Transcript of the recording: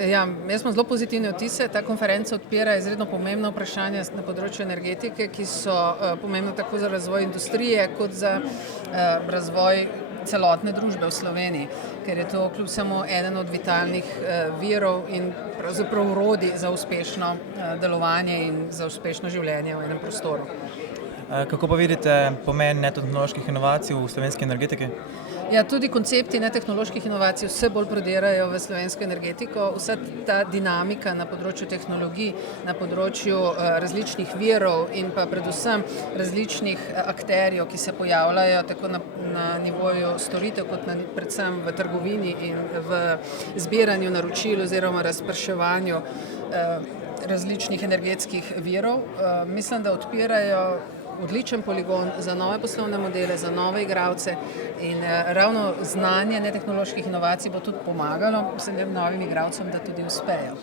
Ja, jaz imam zelo pozitivne vtise. Ta konferenca odpira izredno pomembna vprašanja na področju energetike, ki so pomembna tako za razvoj industrije kot za razvoj celotne družbe v Sloveniji, ker je to kljub samo eden od vitalnih virov in pravzaprav orodij za uspešno delovanje in za uspešno življenje v enem prostoru. Kako pa vidite pomen netehnoloških inovacij v slovenski energetiki? Ja, tudi koncepti netehnoloških inovacij vse bolj prodirajo v slovensko energetiko. Vsa ta dinamika na področju tehnologij, na področju različnih virov in pa predvsem različnih akterjev, ki se pojavljajo tako na nivoju storitev, kot predvsem v trgovini in v zbiranju naročil oziroma razprševanju različnih energetskih virov. Mislim, da odpirajo odličen poligon za nove poslovne modele, za nove igralce in ravno znanje netehnoloških inovacij bo tudi pomagalo vsem novim igralcem, da tudi uspejo.